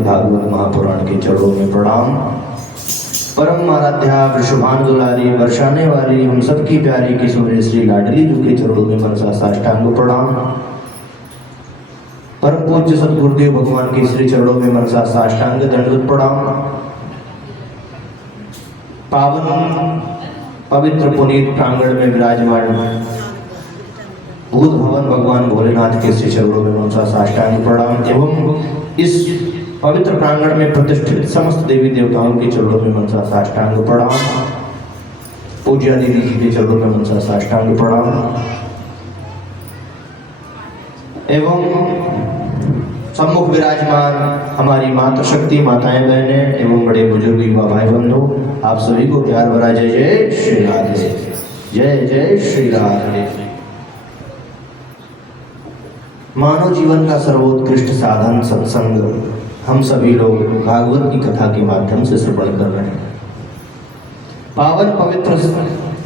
श्रीमद् भागवत महापुराण के चरणों में प्रणाम। परम आराध्या वृषभान दुलारी बरसाने वाली हम सबकी प्यारी किशोरी श्री लाडली जी के चरणों में मनसा साष्टांग प्रणाम। परम पूज्य सदगुरुदेव भगवान के श्री चरणों में मनसा साष्टांग दंडवत प्रणाम। पावन पवित्र पुनीत प्रांगण में विराजमान भूत भवन भगवान भोलेनाथ के श्री चरणों में मनसा साष्टांग प्रणाम एवं इस पवित्र प्रांगण में प्रतिष्ठित समस्त देवी देवताओं के चरणों में मनसा साष्टांग प्रणाम। पूज्य दीदी जी के चरणों में मनसा साष्टांग प्रणाम एवं सम्मुख विराजमान हमारी मातृशक्ति माताएं बहनें एवं बड़े बुजुर्ग युवा भाई बंधु, आप सभी को प्यार भरा जय जय श्री राधे, जय जय श्री राधे। मानव जीवन का सर्वोत्कृष्ट साधन सत्संग हम सभी लोग भागवत की कथा के माध्यम से श्रवण कर रहे हैं। पावन पवित्र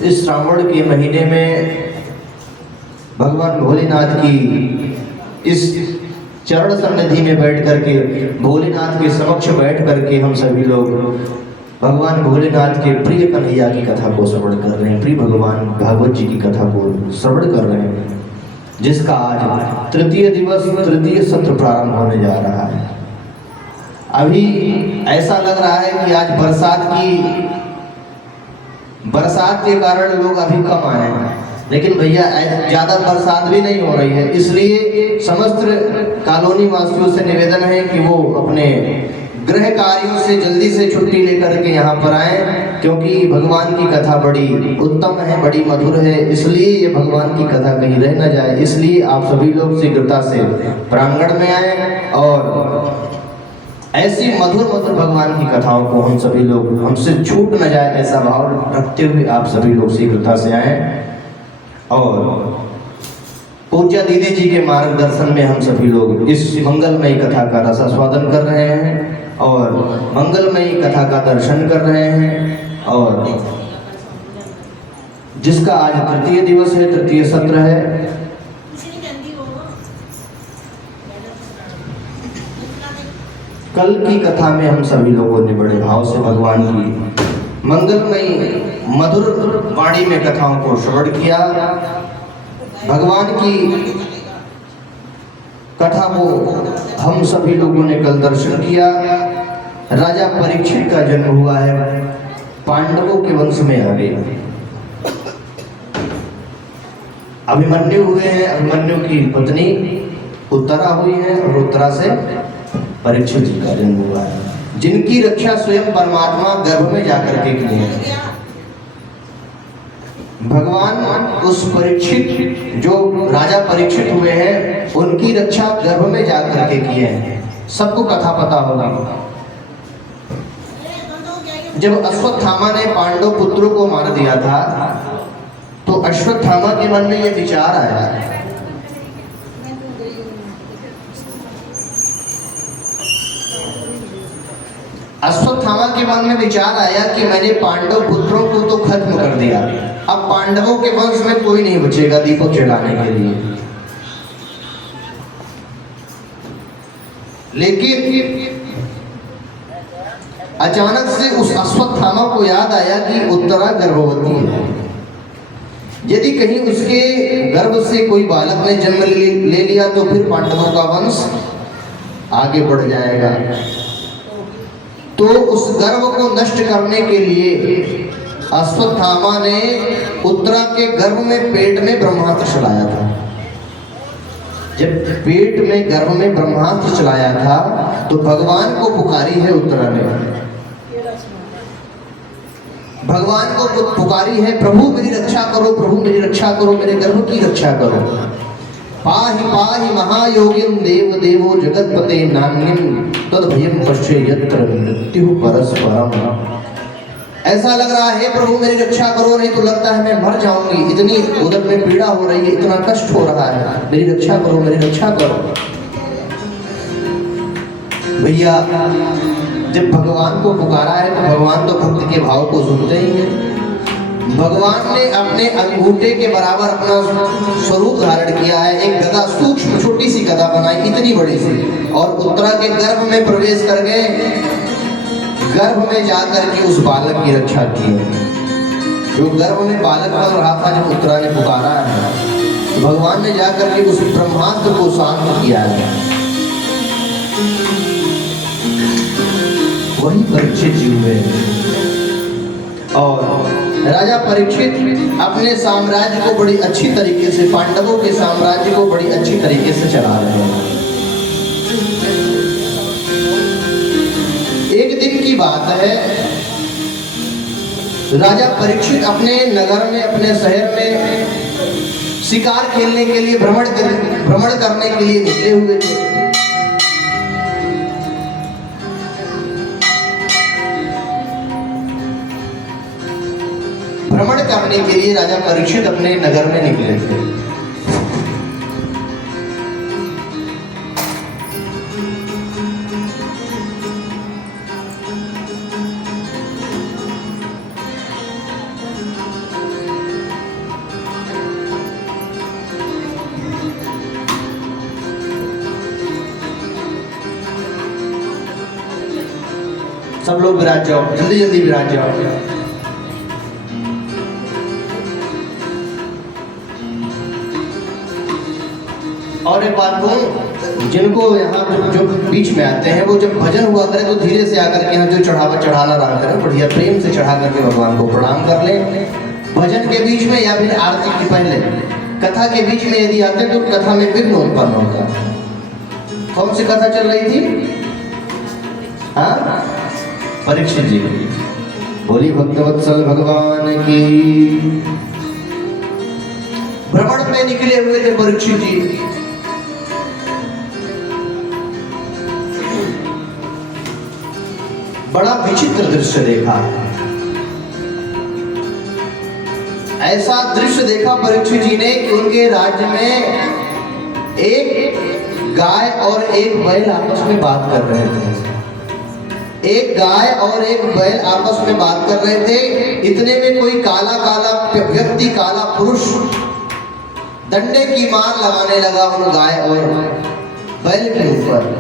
इस श्रावण के महीने में भगवान भोलेनाथ की इस चरण सन्निधि में बैठ करके, भोलेनाथ के समक्ष बैठ करके हम सभी लोग भगवान भोलेनाथ के प्रिय कन्हैया की कथा को श्रवण कर रहे हैं, प्रिय भगवान भागवत जी की कथा को श्रवण कर रहे हैं, जिसका आज तृतीय दिवस तृतीय सत्र प्रारंभ होने जा रहा है। अभी ऐसा लग रहा है कि आज बरसात के कारण लोग अभी कम आए हैं, लेकिन भैया ज्यादा बरसात भी नहीं हो रही है, इसलिए समस्त कॉलोनी वासियों से निवेदन है कि वो अपने गृह कार्यों से जल्दी से छुट्टी लेकर के यहाँ पर आए, क्योंकि भगवान की कथा बड़ी उत्तम है, बड़ी मधुर है, इसलिए ये भगवान की कथा कहीं रह न जाए, इसलिए आप सभी लोग शीघ्रता से प्रांगण में आए और ऐसी मधुर मधुर भगवान की कथाओं को हम सभी लोग, हमसे छूट न जाए ऐसा भाव रखते हुए आप सभी लोग शीघ्रता से आए और पूज्य दीदी जी के मार्गदर्शन में हम सभी लोग इस मंगलमयी कथा का रसास्वादन कर रहे हैं और मंगलमयी कथा का दर्शन कर रहे हैं, और जिसका आज तृतीय दिवस है, तृतीय सत्र है। कल की कथा में हम सभी लोगों ने बड़े भाव से भगवान की मंगलमयी मधुर वाणी में कथाओं को श्रवण किया। भगवान की कथा को हम सभी लोगों ने कल दर्शन किया। राजा परीक्षित का जन्म हुआ है पांडवों के वंश में आगे। अभिमन्यु हुए हैं, अभिमन्यु की पत्नी उत्तरा हुई है और उत्तरा से परीक्षित जी का जन्म हुआ है, जिनकी रक्षा स्वयं परमात्मा गर्भ में जाकर के की है। भगवान उस परीक्षित, जो राजा परीक्षित हुए हैं, उनकी रक्षा गर्भ में जाकर के किए हैं। सबको कथा पता होगा। जब अश्वत्थामा ने पांडव पुत्रों को मार दिया था, तो अश्वत्थामा के मन में यह विचार आया, अश्वत्थामा के मन में विचार आया कि मैंने पांडव पुत्रों को तो खत्म कर दिया, अब पांडवों के वंश में कोई नहीं बचेगा दीपक जलाने के लिए। लेकिन अचानक से उस अश्वत्थामा को याद आया कि उत्तरा गर्भवती है, यदि कहीं उसके गर्भ से कोई बालक ने जन्म ले लिया तो फिर पांडवों का वंश आगे बढ़ जाएगा। तो उस गर्भ को नष्ट करने के लिए अश्वत्थामा ने उत्तरा के गर्भ में पेट में ब्रह्मास्त्र चलाया था। जब पेट में गर्भ में ब्रह्मास्त्र चलाया था तो भगवान को पुकारी है उत्तरा ने, भगवान को पुकारी है, प्रभु मेरी रक्षा करो, प्रभु मेरी रक्षा करो, मेरे गर्भ की रक्षा करो। पाहि पाहि महायोगिन देव देवो जगतपते नान्यम तद्भयं पश्ये यत्र मृत्यु परस्परम। ऐसा लग रहा है प्रभु मेरी रक्षा करो, नहीं तो लगता है मैं मर जाऊंगी, इतनी उदर में पीड़ा हो रही है, इतना कष्ट हो रहा है, मेरी रक्षा करो, मेरी रक्षा करो। भैया जब भगवान को पुकारा है तो भगवान तो भक्त के भाव को सुनते ही हैं। भगवान ने अपने अंगूठे के बराबर अपना स्वरूप धारण किया है। एक गदा, सूक्ष्म छोटी सी गदा बनाई, इतनी बड़ी सी, और उत्तरा के गर्भ में प्रवेश कर गए। गर्भ में जाकर के उस बालक की रक्षा की है। जो गर्भ में बालक पल रहा था, जब उत्तरा ने पुकारा है, तो भगवान ने जाकर के उस ब्रह्मास्त्र को शांत किया है। वही परीक्षित जी हुए। और राजा परीक्षित अपने साम्राज्य को बड़ी अच्छी तरीके से, पांडवों के साम्राज्य को बड़ी अच्छी तरीके से चला रहे हैं। एक दिन की बात है, राजा परीक्षित अपने नगर में, अपने शहर में शिकार खेलने के लिए, भ्रमण करने के लिए निकले हुए थे। भ्रमण करने के लिए राजा परीक्षित अपने नगर में निकले थे। सब लोग विराज जाओ, जल्दी जल्दी विराज जाओ। और एक बात कहूँ, जिनको यहाँ जो बीच में आते हैं, वो जब भजन हुआ करे तो धीरे से आकर के यहाँ जो चढ़ावा चढ़ाना रहा करें, बढ़िया प्रेम से चढ़ा करके भगवान को प्रणाम कर लें। भजन के बीच में या फिर आरती के पहले, कथा के बीच में यदि आते तो कथा में विघ्न उत्पन्न होता है। कौन सी कथा चल रही थी? हाँ, परीक्षित जी। बोली भक्तवत्सल भगवान की। भ्रमण में निकले हुए थे परीक्षित जी। बड़ा विचित्र दृश्य देखा। ऐसा दृश्य देखा परीक्षित जी ने कि उनके राज्य में एक गाय और एक बैल आपस में बात कर रहे थे। एक गाय और एक बैल आपस में बात कर रहे थे। इतने में कोई काला काला व्यक्ति, काला पुरुष डंडे की मार लगाने लगा उन गाय और बैल के ऊपर।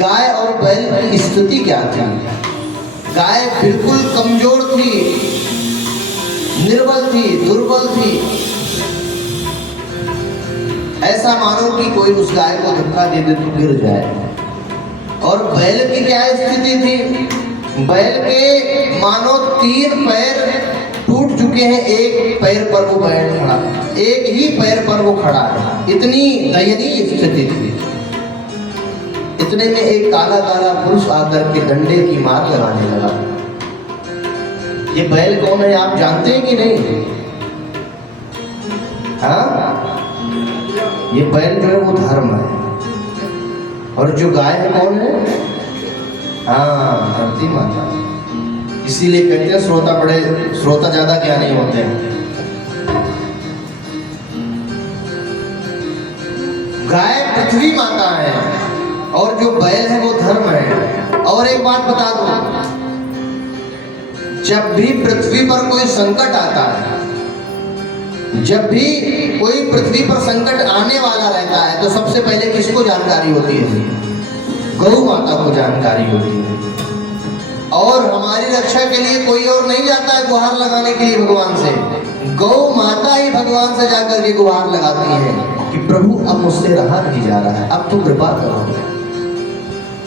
गाय और बैल की स्थिति क्या थी? गाय बिल्कुल कमजोर थी, निर्बल थी, दुर्बल थी। ऐसा मानो कि कोई उस गाय को धक्का दे दे तो गिर जाए। और बैल की क्या स्थिति थी? बैल के मानो 3 पैर टूट चुके हैं, एक पैर पर वो बैल खड़ा, एक ही पैर पर वो खड़ा है। इतनी दयनीय स्थिति थी। इतने में एक काला काला पुरुष आकर के डंडे की मार लगाने लगा। ये बैल कौन है आप जानते हैं कि नहीं? हाँ, ये बैल जो है वो धर्म है। और जो गाय है कौन है? हाँ, धरती माता। इसीलिए कहते हैं श्रोता ज्यादा ज्ञानी होते हैं। गाय पृथ्वी माता है और जो बैल है वो धर्म है। और एक बात बता दो, जब भी पृथ्वी पर कोई संकट आता है, जब भी कोई पृथ्वी पर संकट आने वाला रहता है, तो सबसे पहले किसको जानकारी होती है? गौ माता को जानकारी होती है। और हमारी रक्षा के लिए कोई और नहीं जाता है गुहार लगाने के लिए भगवान से। गौ माता ही भगवान से जाकर के गुहार लगाती है कि प्रभु अब मुझसे रहा नहीं जा रहा है, अब तो कृपा करो।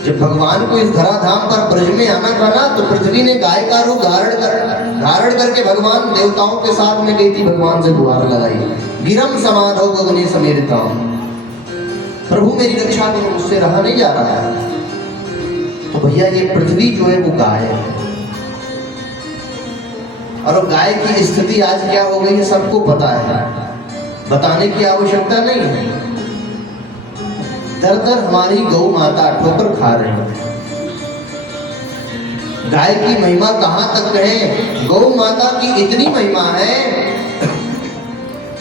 जब भगवान को इस धराधाम पर ब्रज में आना था ना, तो पृथ्वी ने गाय का रूप धारण करके भगवान देवताओं के साथ में गई थी, भगवान से गुहार लगाई। गिरम समाधो गगने समेरता, प्रभु मेरी रक्षा करो, मुझसे रहा नहीं जा रहा है। तो भैया ये पृथ्वी जो है वो गाय है। और गाय की स्थिति आज क्या हो गई है सबको पता है, बताने की आवश्यकता नहीं है। दर दर हमारी गौ माता ठोकर खा रही है। गाय की महिमा कहां तक है? गौ माता की इतनी महिमा है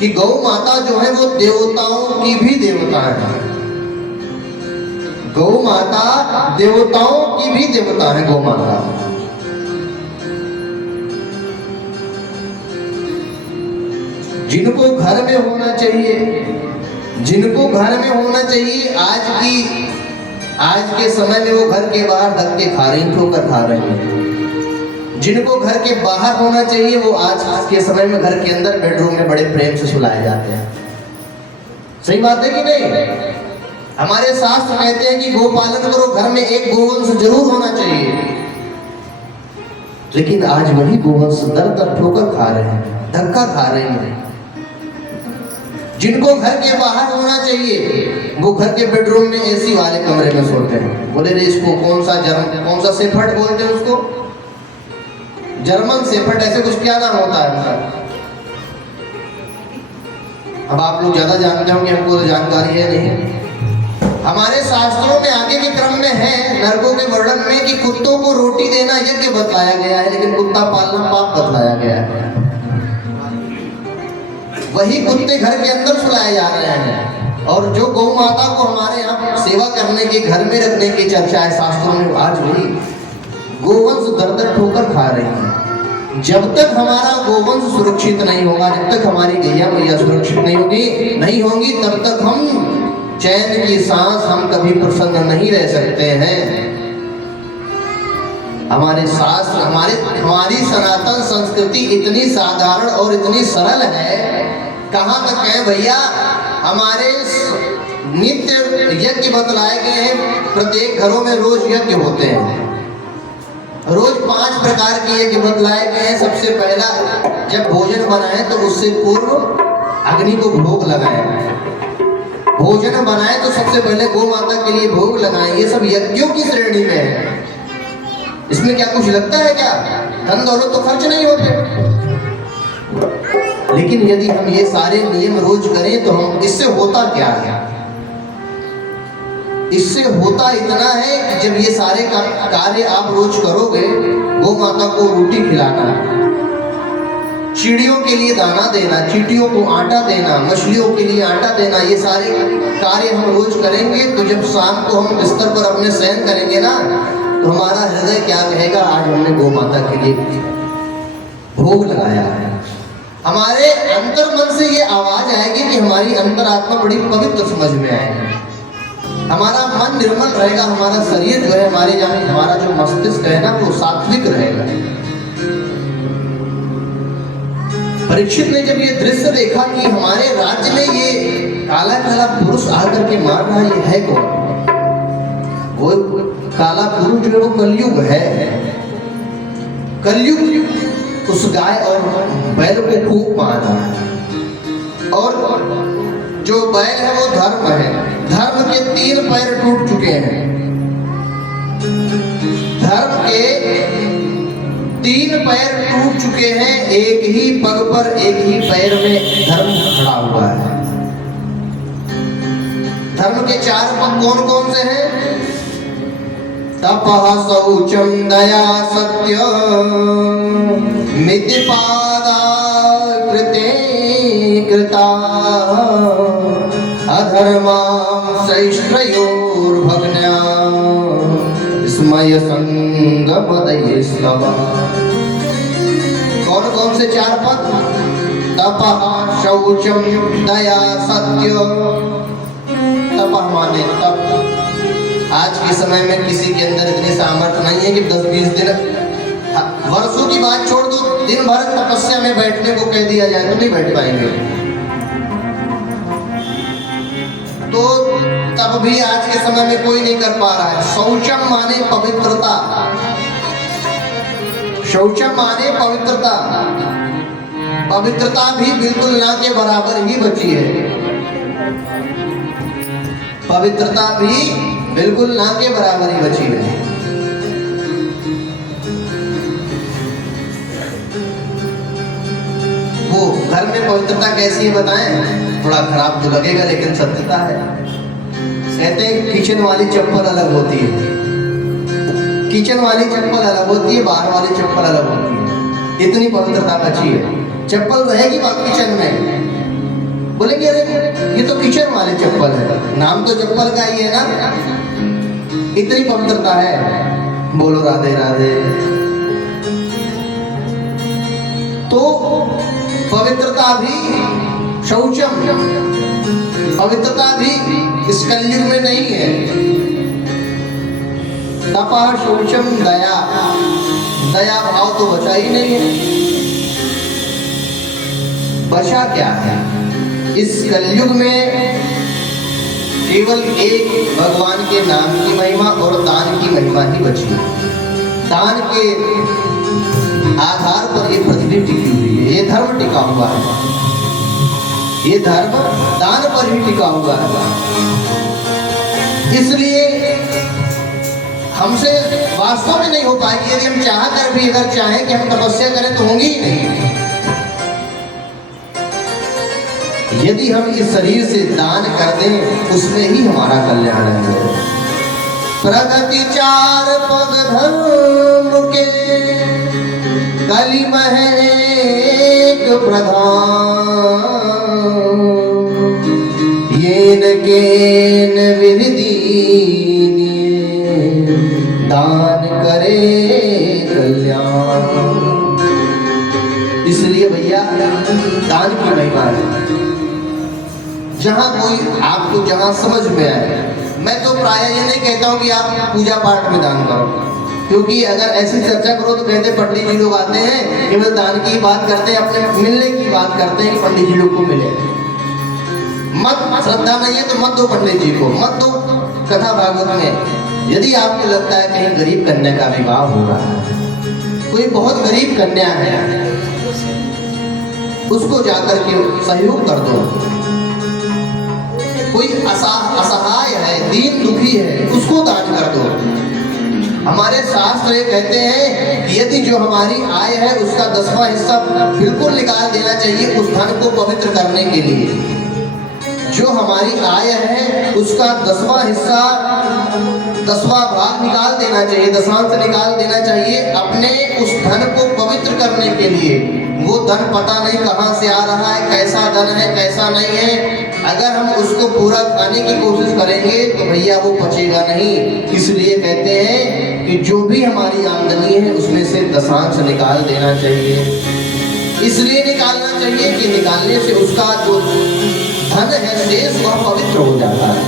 कि गौ माता जो है वो देवताओं की भी देवता है। गौ माता देवताओं की भी देवता है। गौ माता जिनको घर में होना चाहिए, जिनको घर में होना चाहिए, आज के समय में वो घर के बाहर धक्के खा रही, ठोकर खा रही हैं। जिनको घर के बाहर होना चाहिए वो आज के समय में घर के अंदर बेडरूम में बड़े प्रेम से सुलाए जाते हैं। सही बात है कि नहीं? हमारे शास्त्र कहते हैं कि गोपालन करो, घर में एक गोवंश जरूर होना चाहिए। लेकिन आज वही गोवंश दर दर ठोकर खा रहे हैं, धक्का खा रहे हैं। जिनको घर के बाहर होना चाहिए वो घर के बेडरूम में एसी वाले कमरे में सोते हैं। बोले रे इसको कौन सा सेफर्ड बोलते हैं, उसको जर्मन सेफर्ड, ऐसे कुछ क्या नाम होता है उनका। अब आप लोग ज्यादा जानते होंगे, हमको तो जानकारी है नहीं। हमारे शास्त्रों में आगे के क्रम में है नरकों के वर्णन में कि कुत्तों को रोटी देना यज्ञ बतलाया गया है, लेकिन कुत्ता पालना पाप बतलाया गया है। वही कुत्ते घर के अंदर सुलाए जा रहे हैं। और जो गौ माता को हमारे यहाँ सेवा करने के, घर में रखने की चर्चा है शास्त्रों में, आज वही गोवंश दर दर ठोकर खा रही है। जब तक हमारा गोवंश सुरक्षित नहीं होगा, जब तक हमारी गैया मैया सुरक्षित नहीं होंगी, तब तक हम चैन की सांस, हम कभी प्रसन्न नहीं रह सकते हैं। हमारे शास्त्र, हमारी सनातन संस्कृति इतनी साधारण और इतनी सरल है। कहाँ तक है भैया, हमारे नित्य यज्ञ बतलाए गए हैं। प्रत्येक घरों में रोज यज्ञ होते हैं, रोज 5 प्रकार के यज्ञ बतलाए गए हैं। सबसे पहला, जब भोजन बनाए तो उससे पूर्व अग्नि को भोग लगाएं। भोजन बनाए तो सबसे पहले गौ माता के लिए भोग लगाएं। ये सब यज्ञों की श्रेणी में है। इसमें क्या कुछ लगता है क्या? धन दौलत तो खर्च नहीं होते। लेकिन यदि हम ये सारे नियम रोज करें तो हम, इससे होता क्या है? इससे होता इतना है कि जब ये सारे कार्य आप रोज करोगे, गौ माता को रोटी खिलाना, चिड़ियों के लिए दाना देना, चींटियों को आटा देना, मछलियों के लिए आटा देना, ये सारे कार्य हम रोज करेंगे तो जब शाम को हम बिस्तर पर अपने शयन करेंगे ना, तो हमारा हृदय क्या कहेगा, आज हमने गौ माता के लिए भोग लगाया है। हमारे अंतर मन से ये आवाज आएगी कि हमारी अंतरात्मा बड़ी पवित्र समझ में आएगी। हमारा मन निर्मल रहेगा, हमारा शरीर जो है, हमारा जो मस्तिष्क है ना, वो सात्विक रहेगा। परीक्षित ने जब ये दृश्य देखा कि हमारे राज्य में ये काला काला पुरुष आकर के मार रहा, ये है कौन? वो काला पुरुष जो है वो कलयुग है। कलयुग उस गाय और बैल को खूब मार रहा है। और जो बैल है वो धर्म है। धर्म के 3 पैर टूट चुके हैं। धर्म के 3 पैर टूट चुके हैं। एक ही पग पर, एक ही पैर में धर्म खड़ा हुआ है। धर्म के 4 पग कौन कौन से हैं? तपः शौचम दया सत्य मितिपादा कृते कृता अधर्मा सैष्ट्रयोर्भग्न्या स्मय संगमदये स्मवा। कौन कौन से 4 पद? तपः शौचम दया सत्य। तपः माने तप। आज के समय में किसी के अंदर इतनी सामर्थ्य नहीं है कि 10-20 दिन, वर्षों की बात छोड़ दो, दिन भर तपस्या में बैठने को कह दिया जाए तो नहीं बैठ पाएंगे। तो तब भी आज के समय में कोई नहीं कर पा रहा है। शौचम माने पवित्रता। शौचम माने पवित्रता। पवित्रता भी बिल्कुल ना के बराबर ही बची है। पवित्रता भी बिल्कुल ना के बराबर ही बची है। वो घर में पवित्रता कैसी है बताएं? थोड़ा खराब तो लगेगा लेकिन सत्यता है। कहते हैं किचन वाली चप्पल अलग होती है। किचन वाली चप्पल अलग होती है, बाहर वाली चप्पल अलग होती है। इतनी पवित्रता बची है। चप्पल रहेगी किचन में, बोलेंगे अरे ये तो किचन वाली चप्पल है, नाम तो चप्पल का ही है ना। इतनी पवित्रता है। बोलो राधे राधे। तो पवित्रता भी शौचम, पवित्रता भी इस कलयुग में नहीं है। तपः शौचम दया, दया भाव तो बचा ही नहीं है। बचा क्या है इस कलयुग में? केवल एक भगवान के नाम की महिमा और दान की महिमा ही बची है। दान के आधार पर ये पृथ्वी टिकी हुई है, ये धर्म टिका हुआ है, ये धर्म दान पर ही टिका हुआ है। इसलिए हमसे वास्तव में नहीं हो पाएगी। यदि हम चाह कर भी अगर चाहें कि हम तपस्या करें तो होंगी ही नहीं। यदि हम इस शरीर से दान कर दें उसमें ही हमारा कल्याण है। प्रगति चार पद धर्म के, कलि मह एक प्रधान, येन केन विधि दीनिये, दान करे कल्याण। इसलिए भैया दान की महिमा है। जहां कोई आपको जहां समझ में आए, मैं तो प्राय ये नहीं कहता हूं कि आप पूजा पाठ में दान करो, क्योंकि अगर ऐसी चर्चा करो तो कहते पंडित जी लोग आते हैं केवल दान की बात करते हैं, अपने मिलने की बात करते हैं कि पंडित जी लोग को मिले। मत श्रद्धा नहीं है तो मत दो पंडित जी को, मत दो कथा भागवत में। यदि आपको लगता है कहीं गरीब कन्या का विवाह हो रहा है, कोई बहुत गरीब कन्या है, उसको जाकर के सहयोग कर दो। कोई असहाय है, दीन दुखी है, उसको दान कर दो। हमारे शास्त्र ये कहते हैं कि यदि जो हमारी आय है उसका 10वां हिस्सा बिल्कुल निकाल देना चाहिए उस धन को पवित्र करने के लिए। जो हमारी आय है उसका 10वां हिस्सा, 10वां भाग निकाल देना चाहिए, दशांश निकाल देना चाहिए अपने उस धन को पवित्र करने के लिए। वो धन पता नहीं कहां से आ रहा है, कैसा धन है कैसा नहीं है। अगर हम उसको पूरा खाने की कोशिश करेंगे तो भैया वो पचेगा नहीं। इसलिए कहते हैं कि जो भी हमारी आमदनी है उसमें से दशांश निकाल देना चाहिए। इसलिए निकालना चाहिए कि निकालने से उसका जो धन है शेष वह पवित्र हो जाता है।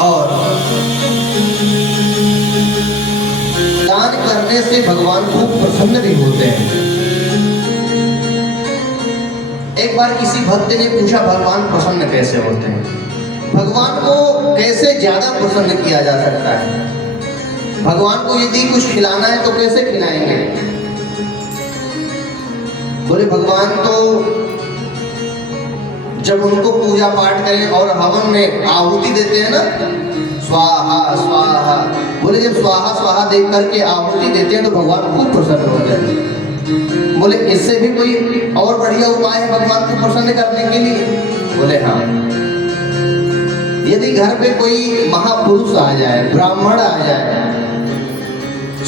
और दान करने से भगवान खूब प्रसन्न भी होते हैं। एक बार किसी भक्त ने पूछा भगवान प्रसन्न कैसे होते हैं, भगवान को कैसे ज्यादा प्रसन्न किया जा सकता है, भगवान को यदि कुछ खिलाना है तो कैसे खिलाएंगे? बोले भगवान तो जब उनको पूजा पाठ करें और हवन में आहुति देते हैं ना, स्वाहा स्वाहा, बोले जब स्वाहा स्वाहा देख करके आहुति देते हैं तो भगवान खूब प्रसन्न होते हैं। बोले इससे भी कोई और बढ़िया उपाय है भगवान को प्रसन्न करने के लिए? बोले हाँ, यदि घर पे कोई महापुरुष आ जाए, ब्राह्मण आ जाए,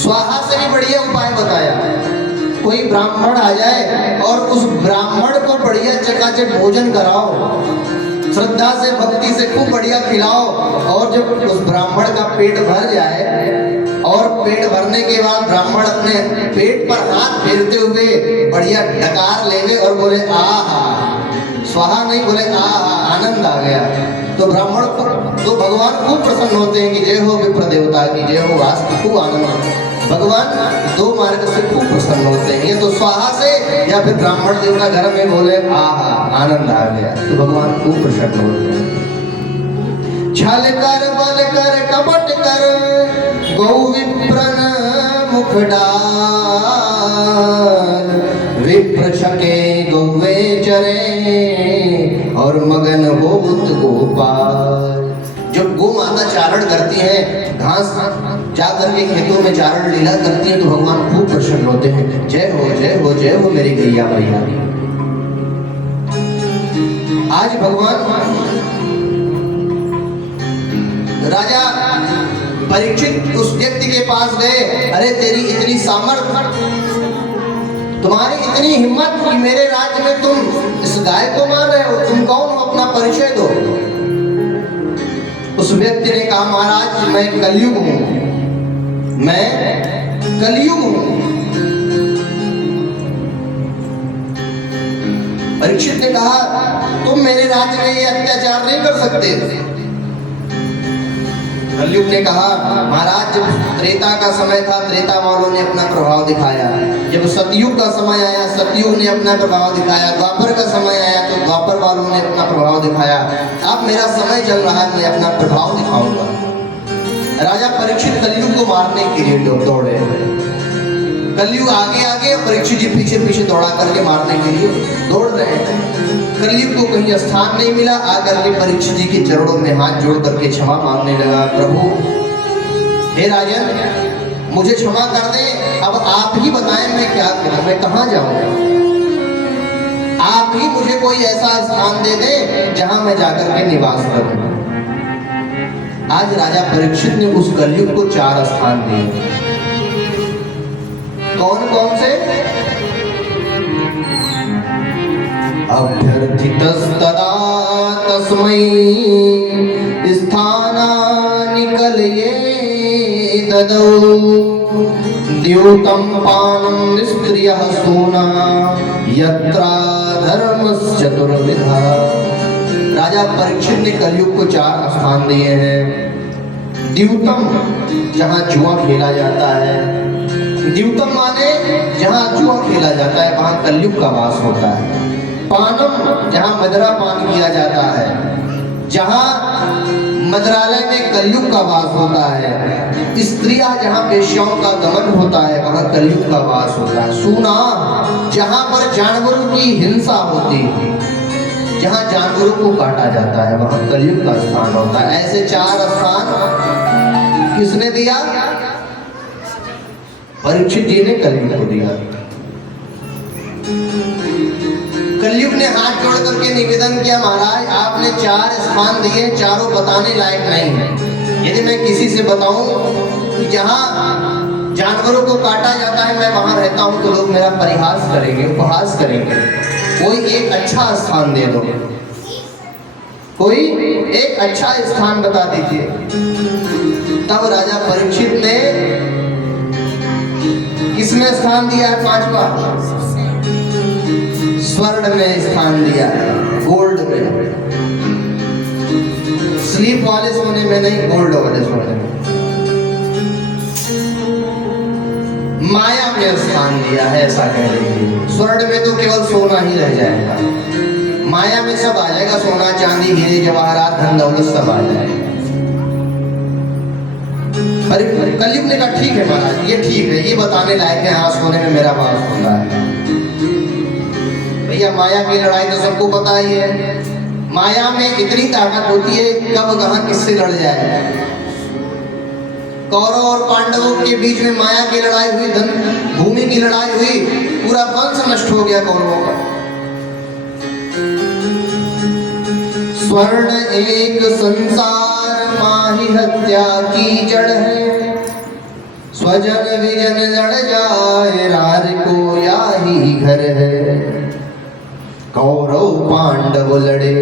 स्वाहा से भी बढ़िया उपाय बताया। कोई ब्राह्मण आ जाए और उस ब्राह्मण को बढ़िया चकाचक भोजन कराओ, श्रद्धा से भक्ति से खूब बढ़िया खिलाओ, और जब उस ब्राह्मण का पेट भर जाए और पेट भरने के बाद ब्राह्मण अपने पेट पर हाथ फेरते हुए बढ़िया डकार लेवे और बोले आहा, स्वाहा नहीं, बोले आहा, आनंद आ गया, तो ब्राह्मण को तो भगवान खूब प्रसन्न होते हैं कि जय हो विप्र देवता की जय हो, वास्तु खूब आनंद। भगवान दो मार्ग से खूब प्रसन्न होते हैं, ये तो स्वाहा से या फिर ब्राह्मण देवता घर में बोले आहा, आनंद आ गया, तो भगवान खूब प्रसन्न होते हैं। छल कर बल कर कपट कर गौ विप्रन मुख डाल, विप्र छके गौवे चरे और मगन होत गोपाल। जब गौ माता चारण करती है, घास जाकर के खेतों में चारण लीला करती है, तो भगवान खूब प्रसन्न होते हैं। जय हो जय हो जय हो मेरी गैया मैया। आज भगवान राजा परीक्षित उस व्यक्ति के पास गए, अरे तेरी इतनी सामर्थ्य, तुम्हारी इतनी हिम्मत कि मेरे राज्य में तुम इस गाय को मार रहे हो, तुम कौन हो, अपना परिचय दो। उस व्यक्ति ने कहा महाराज मैं कलयुग हूं, मैं कलयुग हूं। परीक्षित ने कहा तुम मेरे राज्य में ये अत्याचार नहीं कर सकते। कलयुग ने कहा महाराज जब त्रेता का समय था त्रेता वालों ने अपना प्रभाव दिखाया, जब सतयुग का समय आया सतयुग ने अपना प्रभाव दिखाया, द्वापर का समय आया तो द्वापर वालों ने अपना प्रभाव दिखाया, अब मेरा समय चल रहा है मैं अपना प्रभाव दिखाऊंगा। राजा परीक्षित कलयुग को मारने के लिए दौड़े, कलयुग आगे आगे परीक्षित जी पीछे पीछे दौड़ा करके मारने के लिए दौड़ रहे हैं। कलयुग को कहीं स्थान नहीं मिला, आकर के परीक्षित जी के चरणों में हाथ जोड़ करके क्षमा मांगने लगा, प्रभु हे राजन मुझे क्षमा कर दें, अब आप ही बताएं मैं क्या करूं, मैं कहाँ जाऊं, आप ही मुझे कोई ऐसा स्थान दे दें जहां मैं जाकर के निवास करूं। आज राजा परीक्षित ने उस कलयुग को 4 स्थान दिए। कौन कौन से? अभ्यर्थितस्तदा तस्मै स्थानानि कलये ददौ द्यूतं पानं निष्क्रियः सूना यत्रा धर्मश्चतुर्विधा। राजा परीक्षित ने कलयुग को 4 स्थान दिए हैं। द्यूतम जहाँ जुआ खेला जाता है, द्यूतम माने जहाँ जुआ खेला जाता है वहाँ कलयुग का वास होता है। पानम जहाँ मदरा पान किया जाता है, जहाँ मदरालय में कलयुग का वास होता है। स्त्रियां जहाँ वेश्याओं का गमन होता है वहाँ कलयुग का वास होता है। सूना जहाँ पर जानवरों की हिंसा होती है, जहाँ जानवरों को काटा जाता है वहाँ कलयुग का स्थान होता है। ऐसे 4 स्थान किसने दिया? परीक्षित जी ने कलयुग को दिया। कलयुग ने हाथ जोड़ करके निवेदन किया महाराज आपने 4 स्थान दिए, चारों बताने लायक नहीं है। यदि मैं किसी से बताऊं कि जहां जानवरों को काटा जाता है मैं वहां रहता हूं तो लोग मेरा परिहास करेंगे, उपहास करेंगे। कोई एक अच्छा स्थान दे दो, कोई एक अच्छा स्थान बता दीजिए। तब राजा परीक्षित ने किसमें स्थान दिया है? 5वां स्वर्ण में स्थान दिया है, गोल्ड में। स्लीप वाले सोने में नहीं, गोल्ड वाले सोने में। माया में स्थान दिया है ऐसा कह लीजिए। स्वर्ण में तो केवल सोना ही रह जाएगा, माया में सब आ जाएगा, सोना चांदी हीरे जवाहरात धन दौलत सब आ जाएगा। कलयुग ने कहा ठीक है महाराज ये ठीक है, ये बताने लायक है, हाँ सोने में मेरा वास होता है। भैया माया की लड़ाई तो सबको पता ही है, माया में इतनी ताकत होती है कब कहाँ किससे लड़ जाए। कौरव और पांडवों के बीच में माया की लड़ाई हुई, धन भूमि की लड़ाई हुई, पूरा वंश नष्ट हो गया कौरवों का। स्वर्ण एक संसार माही हत्या की जड़ है, स्वजन विजन लड़ जाए रार को याही घर है। कौरव पांडव लड़े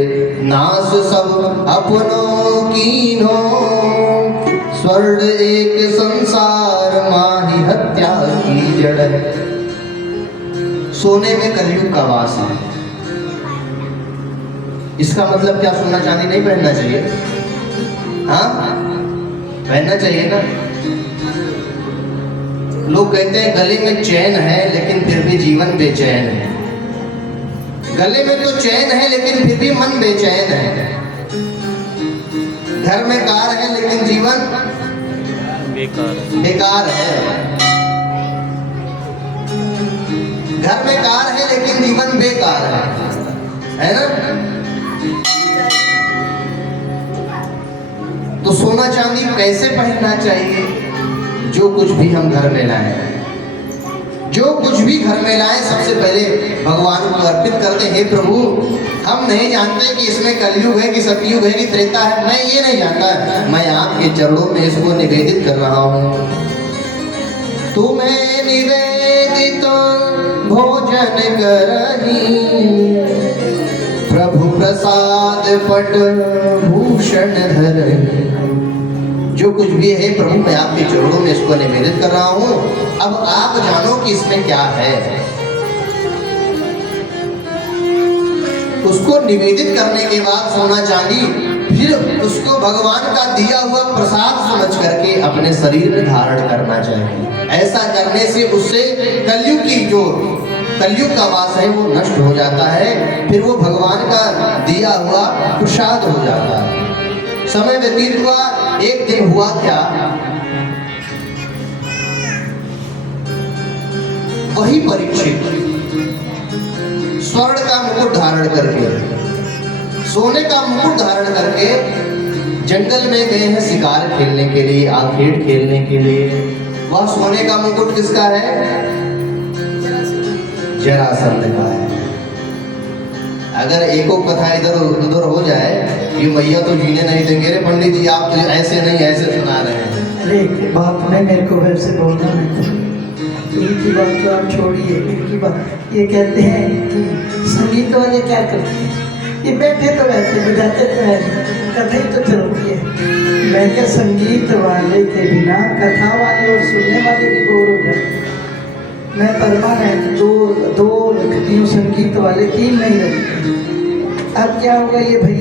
नास सब अपनों कीनो, स्वर्ण एक संसार माही हत्या की जड़ है। सोने में कलयुग का वास है। इसका मतलब क्या सोना चांदी नहीं पहनना चाहिए? हाँ पहनना चाहिए ना। लोग कहते हैं गले में चैन है लेकिन फिर भी जीवन बेचैन है। गले में तो चैन है लेकिन फिर भी मन बेचैन है। घर में कार है लेकिन जीवन बेकार है। घर में कार है लेकिन जीवन बेकार है ना। तो सोना चांदी कैसे पहनना चाहिए? जो कुछ भी हम घर में लाएं, जो कुछ भी घर में लाएं सबसे पहले भगवान को अर्पित करते हैं। हे प्रभु हम नहीं जानते कि इसमें कलयुग है कि सतयुग है कि त्रेता है, मैं ये नहीं जानता, मैं आपके चरणों में इसको निवेदित कर रहा हूँ। तुम्हें निवेदित भोजन करही, प्रभु प्रसाद पट भूषण धरही। जो कुछ भी है प्रभु मैं आपके चरणों में इसको निवेदित कर रहा हूँ, अब आप जानो कि इसमें क्या है। उसको निवेदित करने के बाद सोना चांदी फिर उसको भगवान का दिया हुआ प्रसाद समझ करके अपने शरीर में धारण करना चाहिए। ऐसा करने से उससे कलयुग की जो कलयुग का वास है वो नष्ट हो जाता है, फिर वो भगवान का दिया हुआ प्रसाद हो जाता है। समय व्यतीत हुआ, एक दिन हुआ क्या, वही परीक्षित स्वर्ण का मुकुट धारण करके, सोने का मुकुट धारण करके जंगल में गए हैं शिकार खेलने के लिए, आखेट खेलने के लिए। वह सोने का मुकुट किसका है? जरासंध का है। अगर एको कथा इधर उधर हो जाए कि मैया तो जीने नहीं देंगे, रे पंडित जी आप तो ऐसे नहीं ऐसे सुना रहे हैं। अरे बात में मेरे को वैसे बोलना नहीं, इनकी बात तो आप छोड़िए। इनकी बात ये कहते हैं कि संगीत वाले क्या करते हैं, ये बैठे तो रहते बजाते तो रहते, कथा ही तो चलती है। मैं क्या संगीत वाले के बिना कथा वाले और सुनने वाले भी बोर हो जाते। मैं परमानेंट दो रखती हूँ संगीत वाले, 3 नहीं रखती। अब क्या होगा ये भैया